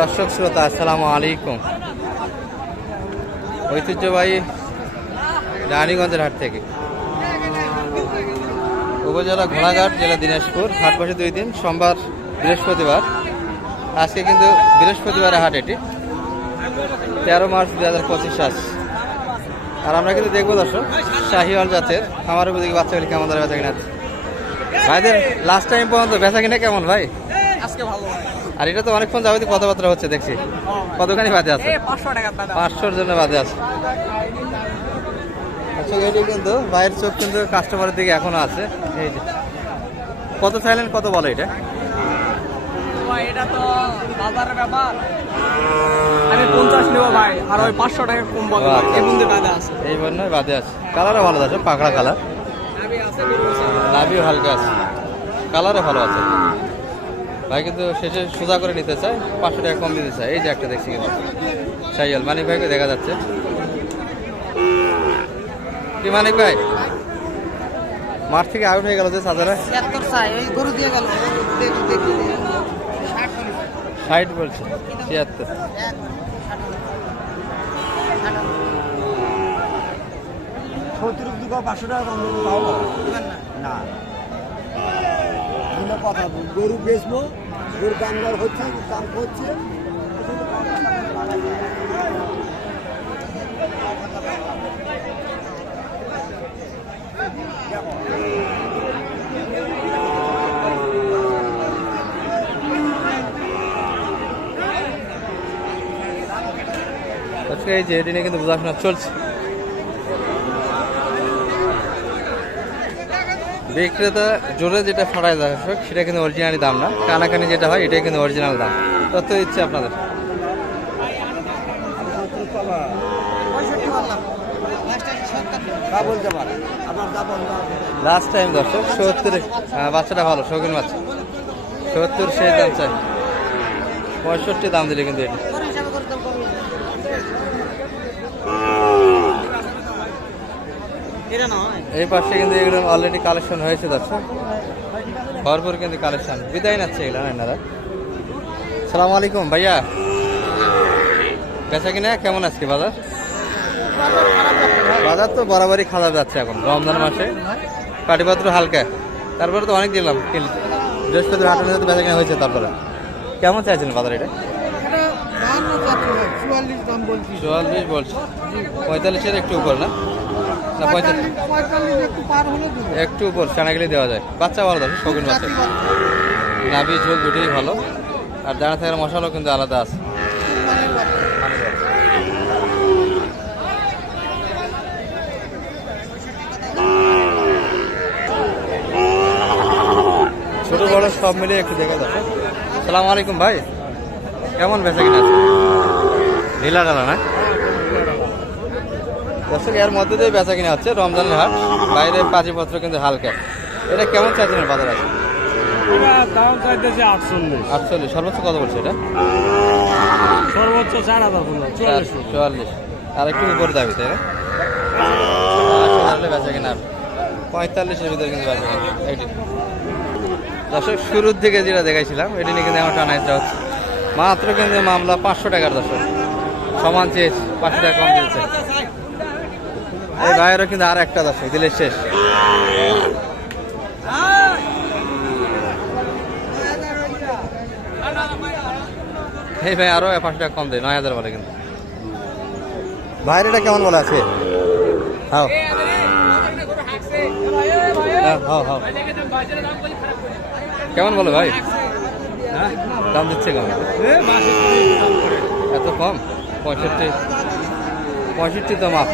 দর্শক শ্রোতা, আসসালামু আলাইকুম। ঐতিহ্যবাহী রানীগঞ্জের হাট থেকে। উপজেলা ঘোড়াঘাট, জেলা দিনাজপুর। হাট বসে দুই দিন, সোমবার, বৃহস্পতিবার। আজকে কিন্তু বৃহস্পতিবারে হাট এটি। তেরো মার্চ দু হাজার পঁচিশ আজ। আর আমরা কিন্তু দেখব দর্শক, শাহিওয়াল জাতের আমার উপর দিকে বাচ্চাগুলি কেমন ধরে বেচা কিনা ভাইদের লাস্ট টাইম পর্যন্ত বেচা কিনা কেমন ভাই? আজকে ভালো। আর এটা তো অনেকক্ষণ যাবতীয় কথাবার্তা হচ্ছে দেখছি। কতখানি বাদে আছে? পাঁচশোর জন্য বাদে আছে। আচ্ছা এটি কিন্তু ভাইয়ের চোখ কিন্তু কাস্টমারের দিকে এখনও আছে। এই যে। কত চাইলেন কত বলো এটা? এটা তো বাজারের ব্যাপার। আমি পঞ্চাশ নেব ভাই আর ওই পাঁচশো টাকা কম বলব। এই বন্ধু কাদা আছে। এই বাদে আছে। কালারও ভালো আছে পাকড়া কালার। হালকা আছে। কালারও ভালো আছে। ভাই কিন্তু শেষে সোজা করে নিতে চায় পাঁচশো টাকা কম দিতে চায়। এই যে একটা দেখছি কিন্তু। সাইয়াল মানিক ভাইকে দেখা যাচ্ছে। কি মানিক ভাই? মাঠ থেকে আউট হয়ে গেল যে সাজারা ছিয়াত্তর গরু দিয়ে গেল। দেখি দেখি ষাট বলছে ছিয়াত্তর। পাঁচশো টাকা কম। না। কথা। গরু বেচবো গরু দাম হচ্ছে দাম হচ্ছে। আজকে এই যে এটি নিয়ে কিন্তু বোঝাশোনা চলছে। বিক্রেতা জোরে যেটা ফাটায় দর্শক, সেটা কিন্তু অরিজিনালি দাম না। কানাকানি যেটা হয়, এটাই কিন্তু অরিজিনাল দাম। তত ইচ্ছে আপনাদের। লাস্ট টাইম দর্শক, সত্তর বাচ্চাটা ভালো, শৌখিন বাচ্চা। সত্তর সেই দাম চাই। পঁয়ষট্টি দাম দিলে কিন্তু এটি এটা নয় এই পাশে কিন্তু এগুলো অলরেডি কালেকশন হয়েছে দর্শক। ভরপুর কিন্তু কালেকশন বিদায় নাচ্ছে এগুলো না এনারা সালাম আলাইকুম ভাইয়া। বেচা কিনা? কেমন আজকে বাজার? বাজার তো বরাবরই খারাপ যাচ্ছে এখন রমজান মাসে। পাটিপত্র হালকা। তারপরে তো অনেক দিলাম বৃহস্পতিবার মধ্যে তো বেচা কিনা হয়েছে তারপরে। কেমন চাইছেন বাজার এটা? চুয়াল্লিশ বলছি। পঁয়তাল্লিশের একটু উপর না? না পঁয়তাল্লিশ পঁয়তাল্লিশ একটু উপর চানাগুলি দেওয়া যায়। বাচ্চা ভালো থাকে শৌখিন বাচ্চা। নাভি ঝোল দুটোই ভালো। আর দাঁড়া থাকার মশালাও কিন্তু আলাদা আছে। ছোট বড় সব মিলে একটু দেখা যাচ্ছে সালাম আলাইকুম ভাই। কেমন বেচা কিনা ঢিলা ডালা না? দর্শক এর মধ্যে দিয়ে বেচা কিনা হচ্ছে রমজানের হাট। বাইরে পাঁচিপত্র কিন্তু হালকা। এটা কেমন চাইছেন বাজার আছে? এটা দাম চাইতেছে আটচল্লিশ। আটচল্লিশ। সর্বোচ্চ কত বলছে এটা? সর্বোচ্চ চার হাজার চুয়াল্লিশ। আর একটু উপরে দাবি তাই না? বেচা কিনা। পঁয়তাল্লিশের ভিতরে কিন্তু বেচা কিনা এইটি। দর্শক শুরুর দিকে যেটা দেখাইছিলাম এটি নিয়ে কিন্তু আমার টানা ইচ্ছা হচ্ছে। মাত্র কিন্তু মামলা পাঁচশো টাকার দর্শক। সমান চেয়েছে পাঁচশো টাকা কম দিয়েছে। ভাইয়েরও কিন্তু আর একটা দর্শক দিলে শেষ। এই ভাই আরও পাঁচশো টাকা কম দেয় নয় হাজার বলে কিন্তু। ভাইয়ের এটা কেমন বলে আছে? হাও। হ্যাঁ, হাও হাও। কেমন বলো ভাই? হ্যাঁ দাম দিচ্ছে কেমন? এত কম? পঁয়ষট্টি? পঁয়ষট্টি তো মাপ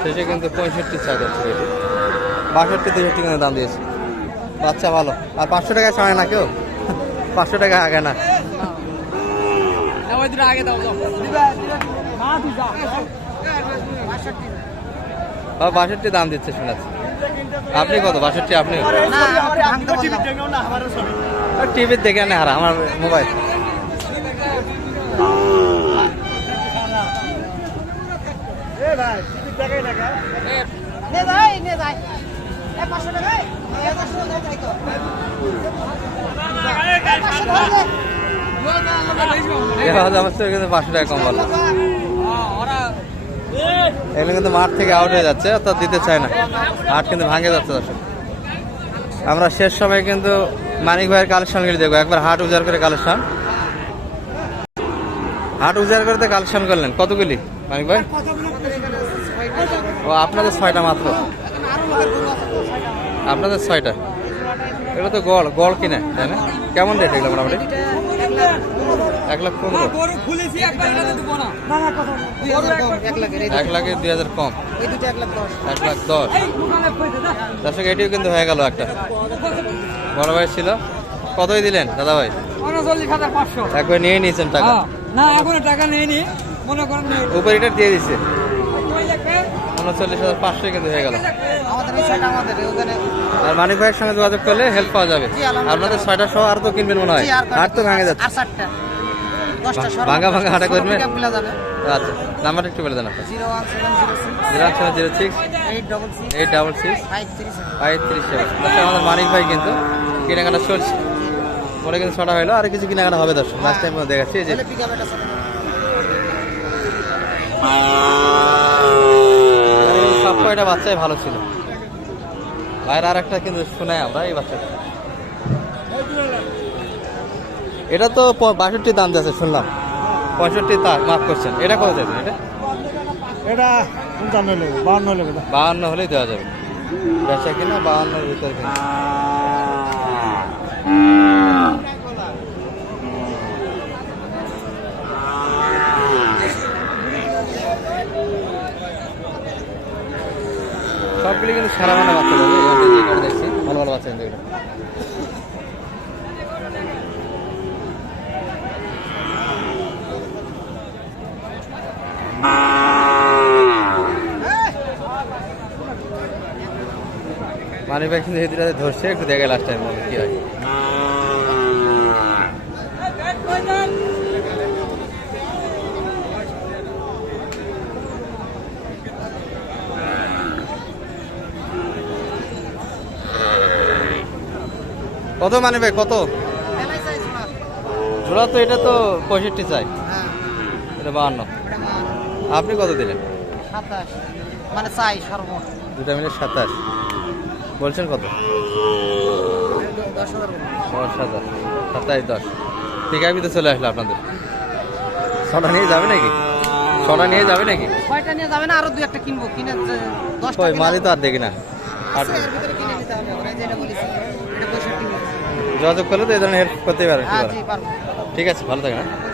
শেষে কিন্তু পঁয়ষট্টি চা যাচ্ছে বাষট্টি তেষট্টি কিন্তু দাম দিয়েছে বাচ্চা ভালো আর পাঁচশো টাকা ছাড়ে না কেউ পাঁচশো টাকা আগে না বাষট্টি দাম দিচ্ছে শোনাচ্ছি আপনি কত বাষট্টি আপনি টিভির দেখে আনে হারা আমার মোবাইল এবার আমার থেকে কিন্তু পাঁচশো টাকা কম বলল এগুলো কিন্তু মাঠ থেকে আউট হয়ে যাচ্ছে অর্থাৎ দিতে চায় না। মাঠ কিন্তু ভাঙে যাচ্ছে দর্শক। আমরা শেষ সময় কিন্তু মানিক ভাইয়ের কালেকশন গুলি দেখব। একবার হাট উজাড় করে কালেকশন হাট উজাড় করতে কালেকশন করলেন। কতগুলি মানিক ভাই? ও আপনাদের ছয়টা মাত্র? আপনাদের ছয়টা? এগুলো তো গড় গড় কিনে তাই না? কেমন রেট এগুলো মোটামুটি? এক লাখ পনেরো। এক লাখে দুই হাজার কম। এক লাখ দশ। দর্শক এটিও কিন্তু হয়ে গেল একটা। বড় ভাই ছিল। কতই দিলেন দাদা ভাই? একবার নিয়ে নিয়েছেন টাকা। হ্যাঁ, না এখনও টাকা নেয়নি। মনে করেন উপর এটা দিয়ে দিচ্ছে উনচল্লিশ হাজার পাঁচশো কিন্তু হয়ে গেল। আমাদের এই সাইড আমাদের ওখানে আর মানিক ভাইয়ের সঙ্গে যোগাযোগ করলে হেল্প পাওয়া যাবে। আপনাদের ছয়টা সহ আর তো কিনবেন মনে হয়। হাট তো ভাঙে যাচ্ছে। আর ভাঙা ভাঙা হাঁটা করবেন? আচ্ছা নাম্বারটা একটু বলে দেন আপনার। Zero one seven zero six. Eight double six. Five three seven. Five three seven. আমাদের মানিক ভাই কিন্তু কেনাকাটা চলছে। মনে কিন্তু ছটা হলো। আর কিছু কেনাকাটা হবে দর্শক। লাস্ট টাইম দেখাচ্ছি এই যে সব কয়টা বাচ্চাই ভালো ছিল? ভাইয়ের আর একটা কিন্তু শোনাই আমরা এই বাচ্চাটা। এটা তো বাষট্টি দাম যাচ্ছে শুনলাম। পঁয়ষট্টি তা মাফ করছেন। এটা কত যাবে এটা? এটা পঞ্চান্ন নেব বাহান্ন হলেই দেওয়া যাবে। বেচা কিনা বাহান্নর ভিতরে কিনা। সবগুলি কিন্তু সারা মানে বাচ্চা ভালো ভালো বাচ্চা কিন্তু মানি ব্যাগ কিন্তু ধরছে, একটু দেখে লাস্ট টাইম কি হয়। কত মানি ব্যাগ কত? জোড়া তো এটা তো পঁয়ষট্টি চাই। হ্যাঁ। এটা বাহান্ন। আপনি কত দিলেন? সাতাশ। মানে চাই দুটা মিলে সাতাশ। বলছেন কত? সাতাশ দশ। ঠিক আছে তো চলে আসলো আপনাদের। ছটা নিয়ে যাবে নাকি? ছটা নিয়ে যাবে নাকি? ছয়টা নিয়ে যাবে না আরও দুই একটা কিনবো। কিনে দশটা মালই তো আর দেখি না। আর ভিতরে কিনে নিতে হবে যেটা বলেছি। এটা পঁয়ষট্টি যোগাযোগ করলে তো এই ধরনের হেল্প করতে পারবে হ্যাঁ ঠিক আছে ভালো থাকেন হ্যাঁ।